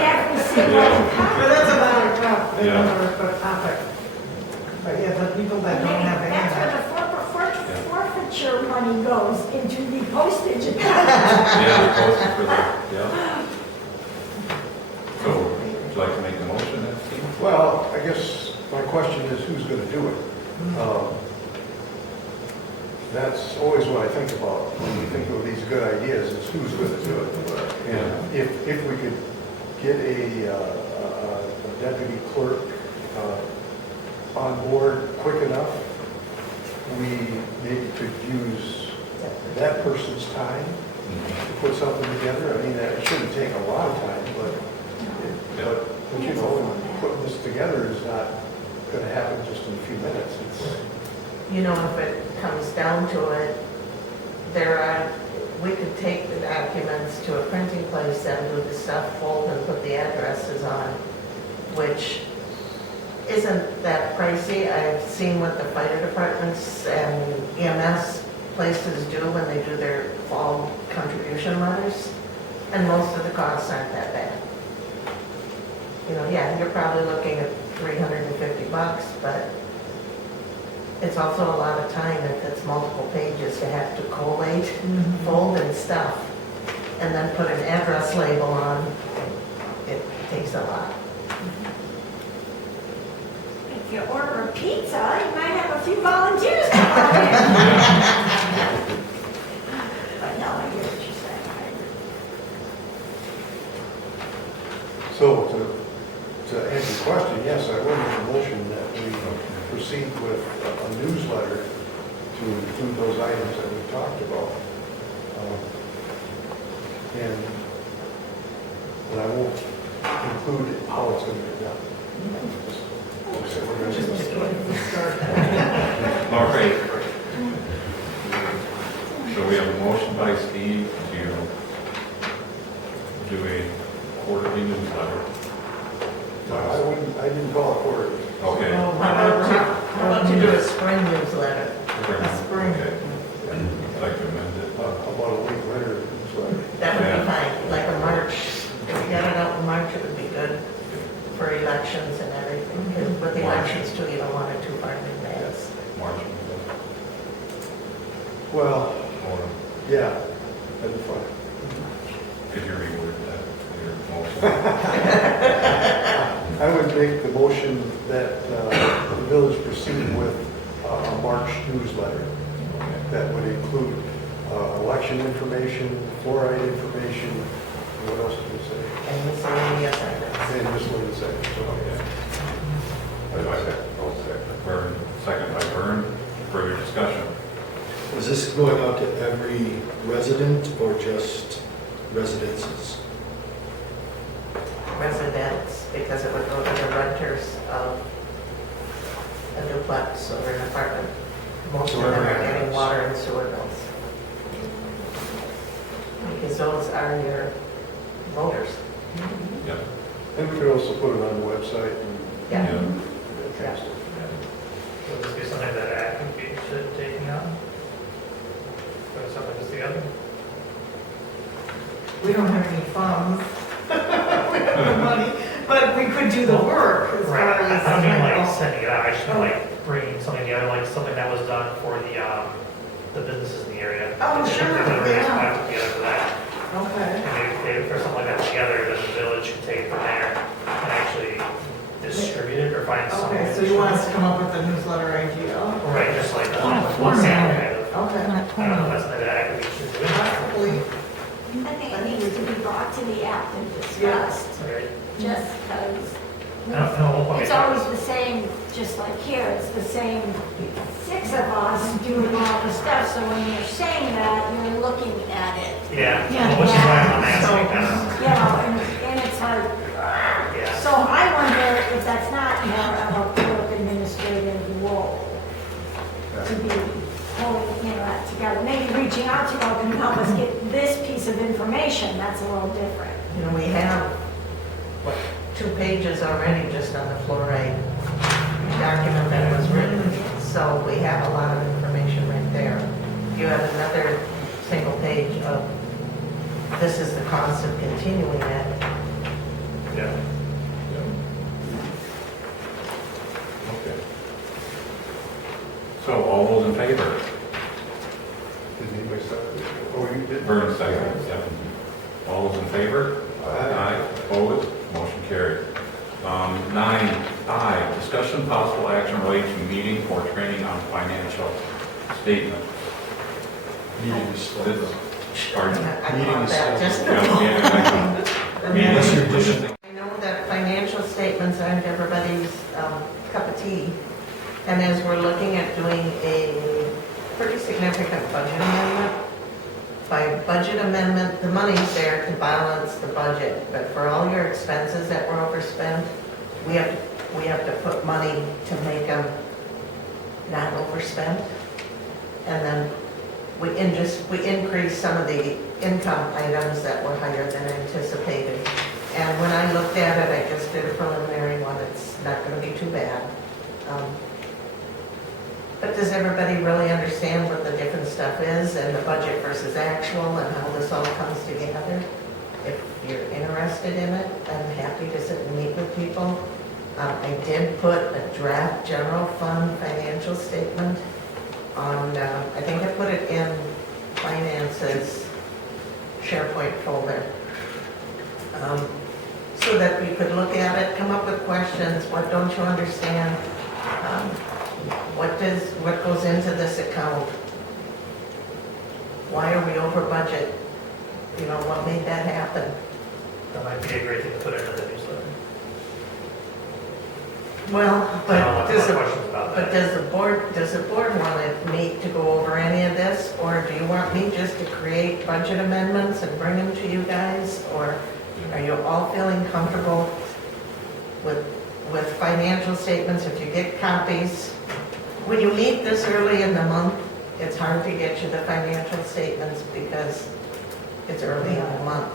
have to see what But that's another Yeah. another topic. But yeah, the people that don't have That's internet. where the forfeiture money goes, into the postage account. Yeah, posted for that, yeah. So, would you like to make a motion then, Steve? Well, I guess my question is, who's going to do it? That's always what I think about when you think of these good ideas, is who's going to do it. And if we could get a deputy clerk on board quick enough, we maybe could use that person's time to put something together. I mean, it shouldn't take a lot of time, but you know, putting this together is not going to happen just in a few minutes. You know, if it comes down to it, we could take the documents to a printing place and do the stuff, fold and put the addresses on, which isn't that pricey. I've seen what the fire departments and EMS places do when they do their fall contribution letters, and most of the costs aren't that bad. You know, yeah, you're probably looking at $350, but it's also a lot of time if it's multiple pages to have to collate, fold and stuff, and then put an address label on. It takes a lot. If you order a pizza, you might have a few volunteers come on in. But no, I hear what you're saying. I agree. So to answer your question, yes, I would make a motion that we proceed with a newsletter to include those items that we talked about. And I won't include how it's going to be done. So we're going to All right. So we have a motion by Steve to do a quarterly newsletter. I didn't call it quarterly. Okay. How about you do a spring newsletter? Spring. Okay. I'd like to amend it. About a week later, newsletter. That would Yeah. be fine, like a March. If we got it out in March, it would be good for elections and everything. Because with the March. elections too, you don't want it too far in advance. March. Well, Or yeah, that'd be fine. could you reword that, your motion? I would that the village proceed with a March newsletter that would include election information, fluoride information, and what else did we say? And miscellaneous items. And miscellaneous items. I'll second. Vern, second by Vern. Further discussion? Is this going out to every resident or just residences? Residents, because it would go to the renters of a duplex or an apartment. Most of them are getting water and sewer bills. Because those are your voters. Yeah. And we could also put it on the website and Yeah. that kind of stuff. Would this be something that Ag would be interested in taking on? Put something this together? We don't have any funds. We have the money, but we could do the work as far Right, as. I don't mean like oh, sending it out, I just mean like bringing something together, like something that was done for the businesses in the area. Oh, They should sure, put a raise yeah. back together for that. Okay. And if there's something like that together, then the village can take it from there and actually distribute it or find something. Okay, so you want us to come up with a newsletter idea? Right, just like On a one sample format. kind of. Okay. I don't know if that's something that Ag would be interested in. Possibly. I think it needs to be brought to the act and discussed, Okay. just because I don't know, okay. it's always the same, just like here, it's the same six of us doing all the stuff, so when you're saying that, you're looking at it. Yeah, Yeah. which is why I'm asking kind of, You know, and it's like, yeah. so I wonder if that's not more of a clerk administrative role to be pulling, you know, that together. Maybe reaching out to you, can you help us get this piece of information? That's a little different. You know, we have, what, 2 pages already just on the fluoride document that was written. So we have a lot of information right there. You have another single page of, this is the cost of continuing it. Yeah. Okay. So all those in favor? Did anybody start? Oh, you did? Vern, second, yep. All those in favor? Aye. Opposed? Motion carried. 9I, discussion possible action relating to meeting for training on financial statement. Meetings. Pardon? I Meeting caught is that just a Yeah, moment. yeah, And Meeting then- is- I know that financial statements aren't everybody's cup of tea. And as we're looking at doing a pretty significant budget amendment, by budget amendment, the money's there to balance the budget, but for all your expenses that were overspent, we have to put money to make them not overspent. And then we increase some of the income items that were higher than anticipated. And when I looked at it, I just did a preliminary one, it's not gonna be too bad. But does everybody really understand what the different stuff is and the budget versus actual and how this all comes together? If you're interested in it, I'm happy to sit and meet with people. I did put a draft general fund financial statement on, I think I put it in finances SharePoint folder. So that you could look at it, come up with questions, what don't you understand? What goes into this account? Why are we over budget? You know, what made that happen? That might be a great thing to put into the newsletter. Well, I but don't want does more the, questions about but that. does the board want me to go over any of this? Or do you want me just to create budget amendments and bring them to you guys? Or are you all feeling comfortable with financial statements? If you get copies, when you meet this early in the month, it's hard to get you the financial statements because it's early in the month.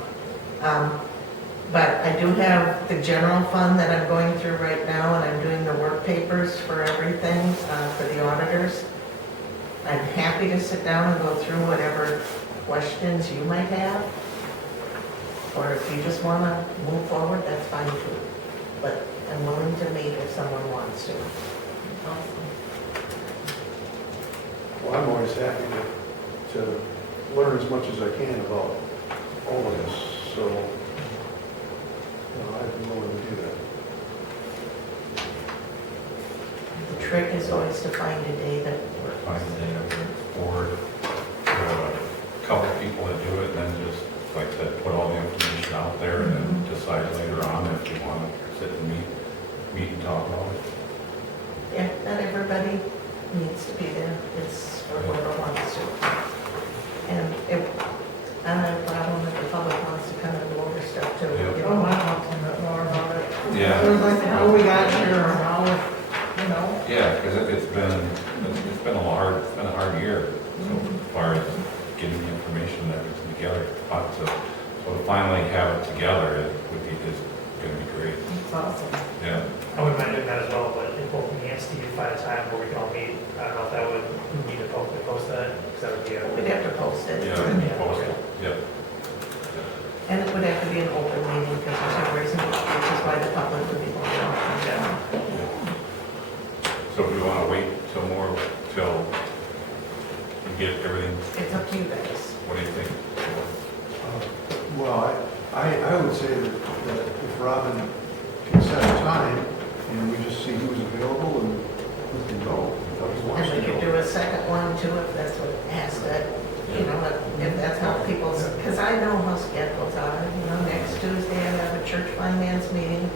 But I do have the general fund that I'm going through right now, and I'm doing the work papers for everything, for the auditors. I'm happy to sit down and go through whatever questions you might have. Or if you just want to move forward, that's fine too. But I'm willing to meet if someone wants to. Well, I'm always happy to learn as much as I can about all of this, so, you know, I'd be willing to do that. trick is always to find a day that works. Find a day that works, or a couple people that do it, and then just, like I said, put all the information out there, and then decide later on if you want to sit and meet and talk about it. Yeah, not everybody needs to be there. It's for whoever wants to. And if, I don't have a problem if the public wants to come and go over stuff too. Yeah. You know, I want to know more about it. Yeah. Like how we got here, or how, you know. Yeah, because it's been a hard year, so as far as getting the information and everything together. So to finally have it together, is going to be great. It's awesome. Yeah. I wouldn't mind doing that as well, but if both me and Steve find a time where we can all meet, I don't know if that would need to post that, because that would be a. We'd have to post it. Yeah, post it. Yeah. And it would have to be an open meeting because there's no reason, which is why the public would be going out. So do you want to wait till you get everything? It's up to you guys. What do you think? Well, I would say that if Robin can set a time and we just see who's available and who can go. And we could do a second one too, if that's what has to, you know, if that's how people's, because I know how schedules are. You know, next Tuesday I have a church finance meeting.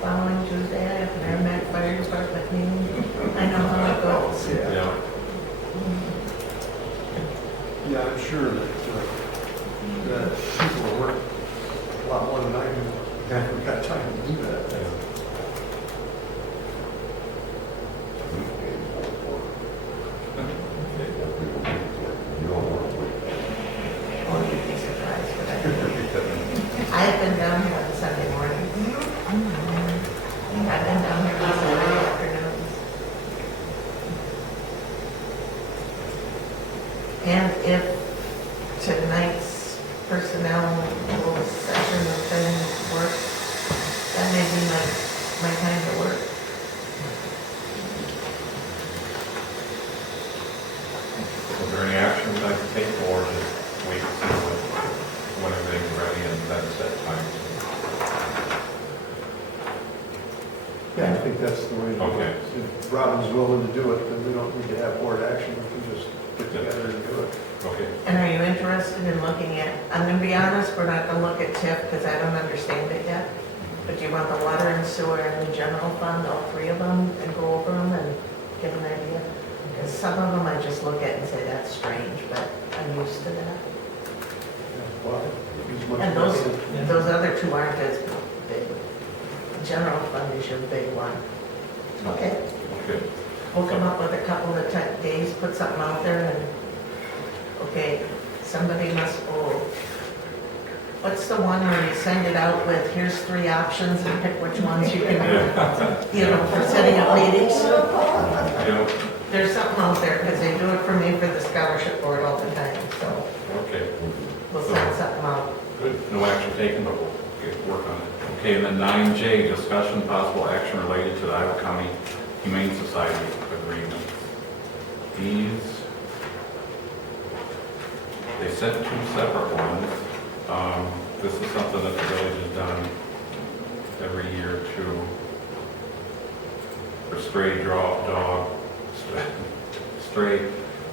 Following Tuesday I have an Merrimack Fire Department meeting. I know how it goes. Yeah. Yeah, I'm sure that people will work a lot more than I do. I haven't got time to do that. You don't want to wait. Oh, you'd be surprised what I do. I've been down here on Sunday morning. I've been down here on Saturday afternoons. And if tonight's personnel session thing works, that may be my time to work. Is there any action you'd like to take, or just wait and see when everything's ready and then set time? Yeah, I think that's the way to do Okay. it. If Robin's willing to do it, then we don't need to have board action. We can just get together and do it. Okay. And are you interested in looking at, I'm gonna be honest, we're not gonna look at TIF because I don't understand it yet. But do you want the water and sewer and the general fund, all three of them, and go over them and get an idea? Because some of them I just look at and say, that's strange, but I'm used to that. Well, as much And as- those other two aren't as big. General fund is your big one. Okay, Okay. we'll come up with a couple of days, put something out there and, okay, somebody must, what's the one where you send it out with, here's 3 options and pick which ones you can do, you know, for setting up meetings? Yeah. There's something out there, because they do it for me for the scholarship board all the time, so Okay. we'll send something out. Good. No action taken, but we'll get work on it. Okay, and then 9J, discussion possible action related to the Iowa County Humane Society agreement. These, they sent 2 separate ones. This is something that the village has done every year for stray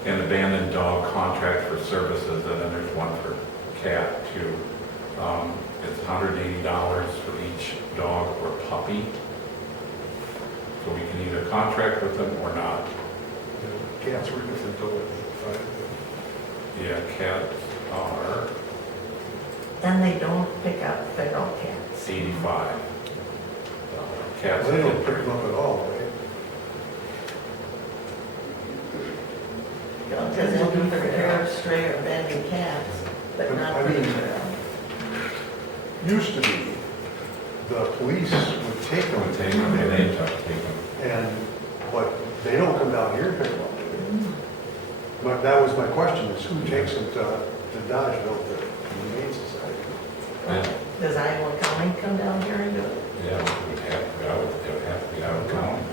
and abandoned dog contract for services, and then there's one for cat too. It's $180 for each dog or puppy. So we can either contract with them or not. Cats were different though. Yeah, cats are And they don't pick up feral cats. 85. Cats. They don't pick them up at all, right? Because they'll be for care of stray or abandoned cats, but not I for mean- feral. Used to be, the police would take them. Would take them, and they take them. And, but they don't come down here and pick them up. But that was my question, is who takes them to Dodgeville, the Humane Society? Yeah. Does Iowa County come down here and do it? Yeah, it would have to be out of county.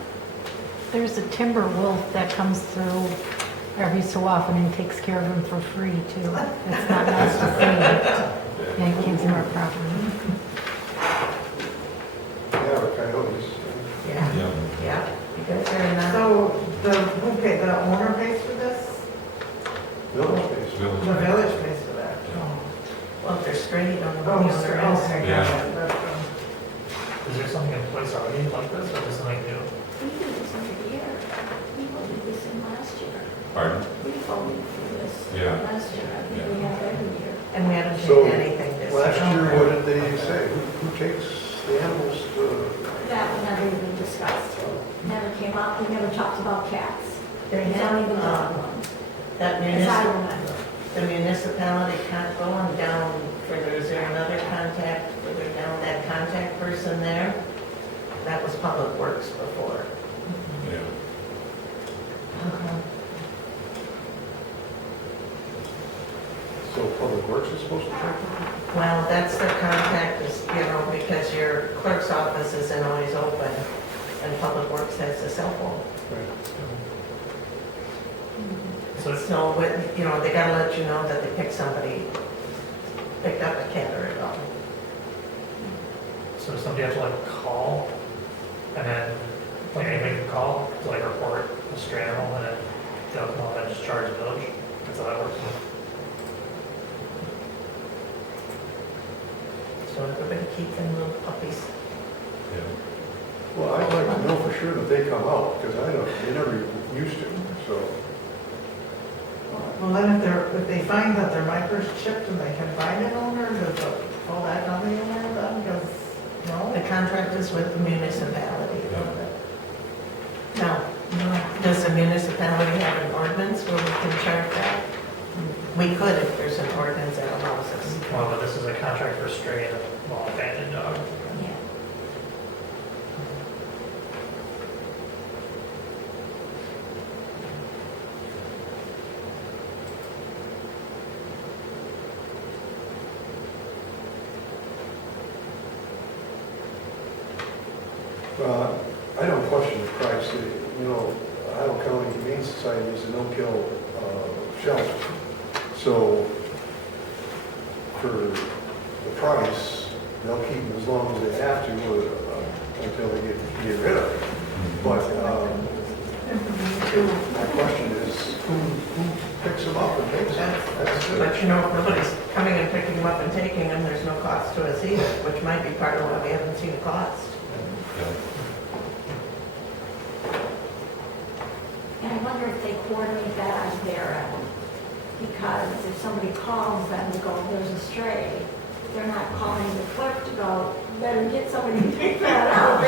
There's a timber wolf that comes through every so often and takes care of them for free too. It's not nice to see. And it gives them our property. Yeah, or coyotes. Yeah, Yeah. yeah. You guys are in that. So pay, the owner pays for this? Village space. The village pays for that? Well, if they're straight, you don't know Oh, what the owner is. okay, Yeah. got it. Is there something in place already like this, or is this something new? We do this every year. We voted this in last year. Pardon? We voted for this Yeah. last year. I think we have every year. And we haven't So, paid anything this year. Last year, what did they say? Who takes the animals to? That was never even discussed. Never came up. We never talked about cats. They We have, don't even dog ones. that As I municipal, remember. the municipality going down further, is there another contact further down, that contact person there? That was Public Works before. Yeah. So Public Works is supposed to check? Well, that's their contact is, because your clerk's office isn't always open and Public Works has a cell phone. So it's, So, they gotta let you know that they picked up a cat or a dog. so does somebody have to like call, and then, like anybody can call to like report a stray animal, and then they'll come up and just charge the village? That's how that works. So everybody keep them little puppies. Yeah. Well, I'd like to know for sure that they come out, because they never used to, so. Well, then if they find that their microchipped and they can find an owner, does it fall back on the owner then? Because, no? The contract is with the municipality. Yeah. Now, does the municipality have an ordinance where we can charge that? We could if there's an ordinance that allows us. Well, but this is a contract for stray and well abandoned dog. Yeah. I don't question the price. Iowa County Humane Society is a no-kill shelter. So for the price, they'll keep them as long as they have to until they get rid of it. But my question is, who picks them up and takes them? That's But it. if nobody's coming and picking them up and taking them, there's no cost to us either, which might be part of why we haven't seen a cost. Yeah. And I wonder if they coordinate that on their end. Because if somebody calls them to go, there's a stray, they're not calling the clerk to go, better get somebody to pick that up.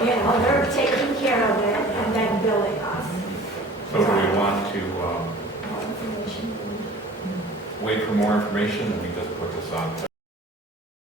They're taking care of it and then billing us. So do we want to More information. wait for more information, and we just put this on?